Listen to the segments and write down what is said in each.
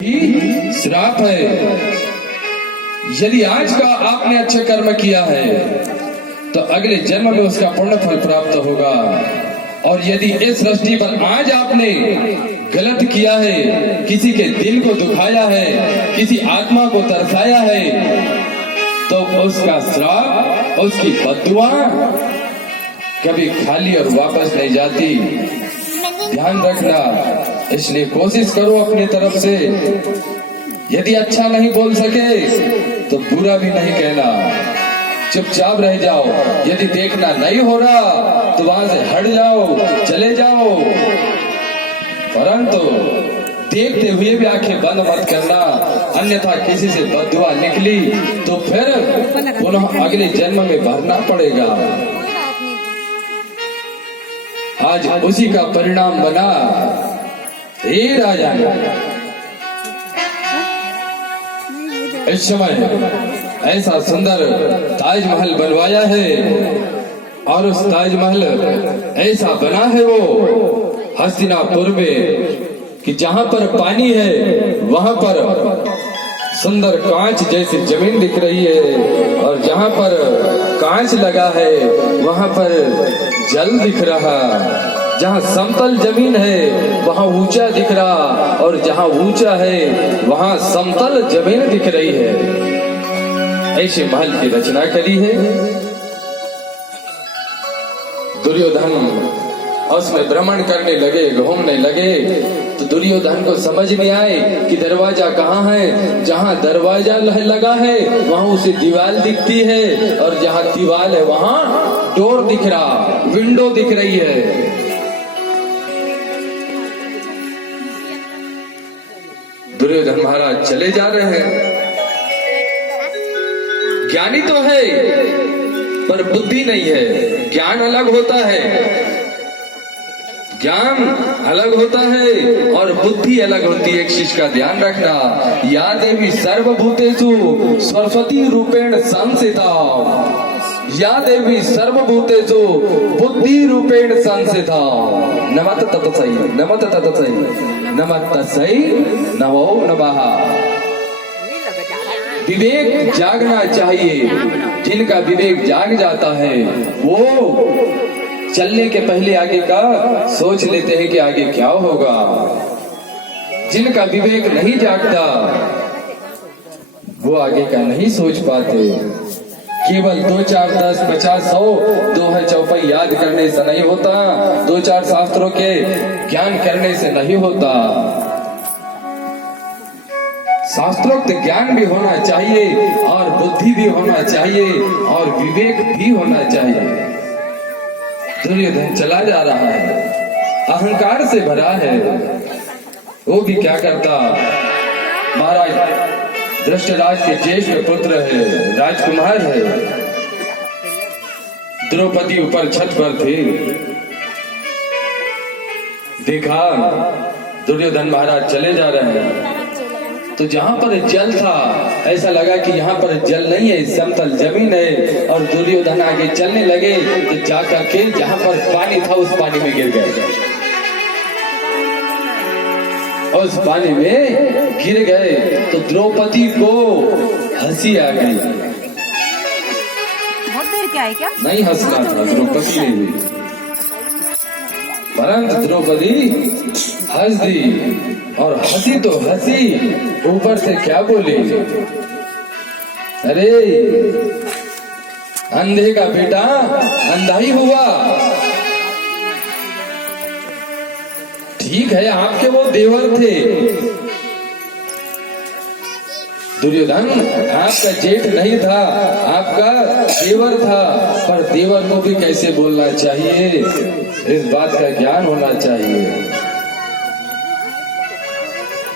श्राप है। यदि आज का आपने अच्छा कर्म किया है तो अगले जन्म में उसका पुण्य फल प्राप्त होगा, और यदि इस सृष्टि पर आज आपने गलत किया है, किसी के दिल को दुखाया है, किसी आत्मा को तरसाया है, तो उसका श्राप, उसकी बद्दुआ कभी खाली और वापस नहीं जाती। ध्यान रखना, इसलिए कोशिश करो अपनी तरफ से। यदि अच्छा नहीं बोल सके तो बुरा भी नहीं कहना, चुपचाप रह जाओ। यदि देखना नहीं हो रहा तो वहां से हट जाओ, चले जाओ, परंतु देखते हुए भी आंखें बंद मत करना, अन्यथा किसी से बद्दुआ निकली तो फिर पुनः अगले जन्म में भरना पड़ेगा। आज उसी का परिणाम बना। हे राजा, इस समय ऐसा सुंदर ताजमहल बनवाया है, और उस ताजमहल ऐसा बना है वो हस्तिनापुर में कि जहां पर पानी है वहां पर सुंदर कांच जैसी जमीन दिख रही है, और जहां पर कांच लगा है वहां पर जल दिख रहा। जहां समतल जमीन है वहां ऊंचा दिख रहा, और जहां ऊंचा है वहां समतल जमीन दिख रही है। ऐसे महल की रचना करी है। दुर्योधन उसमें भ्रमण करने लगे, घूमने लगे, तो दुर्योधन को समझ नहीं आए कि दरवाजा कहाँ है। जहाँ दरवाजा लगा है वहाँ उसे दीवार दिखती है, और जहाँ दीवार है वहाँ डोर दिख रहा, विंडो दिख रही है। दुर्योधन महाराज चले जा रहे हैं। ज्ञानी तो है पर बुद्धि नहीं है। ज्ञान अलग होता है, ज्ञान अलग होता है और बुद्धि अलग होती है। एक चीज का ध्यान रखना, या देवी सर्वभूतेषु सरस्वती रूपेण संस्थिता, या देवी सर्वभूतेषु बुद्धि रूपेण संस्थिता। नमः तत्सै, नमः तत्सै, नमः तत्सै, नमो नमः। विवेक जागना चाहिए। जिनका विवेक जाग जाता है वो चलने के पहले आगे का सोच लेते हैं कि आगे क्या होगा। जिनका विवेक नहीं जागता वो आगे का नहीं सोच पाते। केवल 2 4 10 50 100 2 चौपाई याद करने से नहीं होता, 2 4 शास्त्रों के ज्ञान करने से नहीं होता। शास्त्रोक्त ज्ञान भी होना चाहिए, और बुद्धि भी होना चाहिए, और विवेक भी होना चाहिए। दुर्योधन चला जा रहा है, अहंकार से भरा है। वो भी क्या करता, महाराज धृष्टराज के ज्येष्ठ पुत्र है, राजकुमार है। द्रौपदी ऊपर छत पर थी, देखा दुर्योधन महाराज चले जा रहे हैं, तो जहां पर जल था ऐसा लगा कि यहाँ पर जल नहीं है, समतल जमीन है। और दुर्योधन आगे चलने लगे तो जाकर के जहां पर पानी था उस पानी में गिर गए, उस पानी में गिर गए। तो द्रौपदी को हंसी आ गई। बहुत देर क्या है क्या? नहीं हंसना था द्रौपदी ने, परंतु द्रौपदी हंस दी। और हंसी तो हंसी, ऊपर से क्या बोली, अरे अंधे का बेटा अंधा ही हुआ। ठीक है आपके वो देवर थे दुर्योधन, आपका जेठ नहीं था, आपका देवर था, पर देवर को भी कैसे बोलना चाहिए, इस बात का ज्ञान होना चाहिए।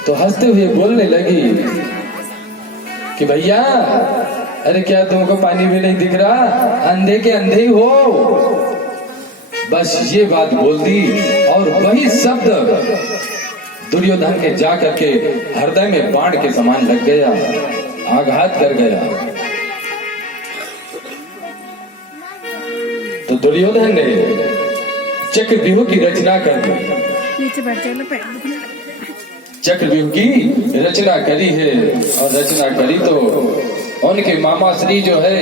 तो हंसते हुए बोलने लगी कि भैया, अरे क्या तुमको पानी भी नहीं दिख रहा, अंधे के अंधे ही हो। बस ये बात बोल दी, और वही शब्द दुर्योधन के जा करके हृदय में बाण के समान लग गया, आघात कर गया। तो दुर्योधन ने चक्रव्यूह की रचना कर दी। नीचे बैठ जाओ। चक्रव्यूह की रचना करी है, और रचना करी तो उनके मामा श्री जो है